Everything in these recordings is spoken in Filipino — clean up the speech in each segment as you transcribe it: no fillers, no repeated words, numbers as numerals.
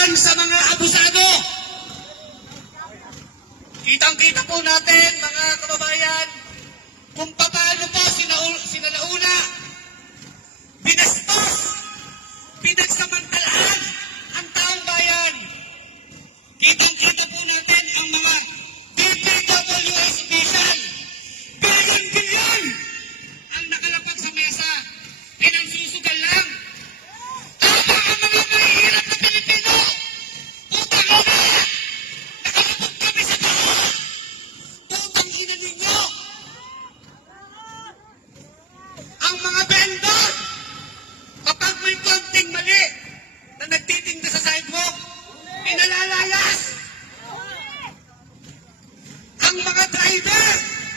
laban sa mga abusado. Kitang-kita po natin, mga kababayan, kung paano po sinalauna, binastos, pinagsamantalaan ang taong bayan. Kitang-kita po natin ang mga DPWH official. Bilyon-bilyon ang nakalapag sa mesa. Pinansusugal lang. Tama ang mga mahihirap na Pilipino. Putang ina! Nakalapag kami sa taho. Putang ina ninyo. Ang mga vendor, kapag may konting mali na nagtitinda sa sidewalk, pinalalayas. Ang mga driver,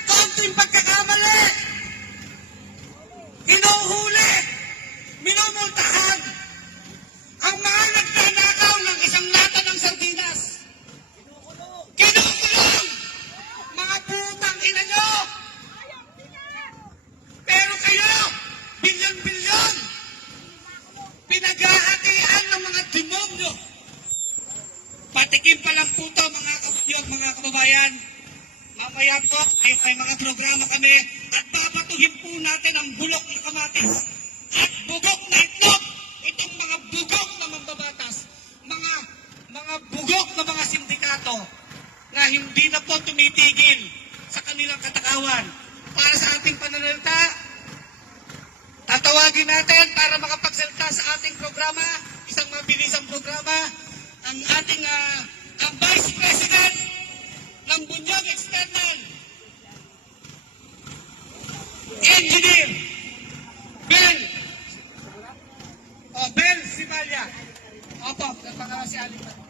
konting pagkakamali, inuhuli, minumultahan. Ang mga nagnanakaw ng isang lata ng sardinas, kinukulong. Mga putang ina nyo. Pero kayo, bilyon-bilyon, pinaghahatian ng mga demonyo. Patikim pa lang po ito, mga kapatid, mga kababayan. Mamaya po, may mga programa kami at babatuhin po natin ang bulok na kamatis at bugok na itlog. Itong mga bugok na mambabatas, mga bugok na mga sindikato na hindi na po tumitigil sa kanilang katakawan. Para sa ating pananalita, tatawagin natin para makapagsalita sa ating programa, isang mabilisang programa, ang ating ang Vice President ng Bunyag External, Engineer Bel Simalia. Opo, ang pangalan si Alita.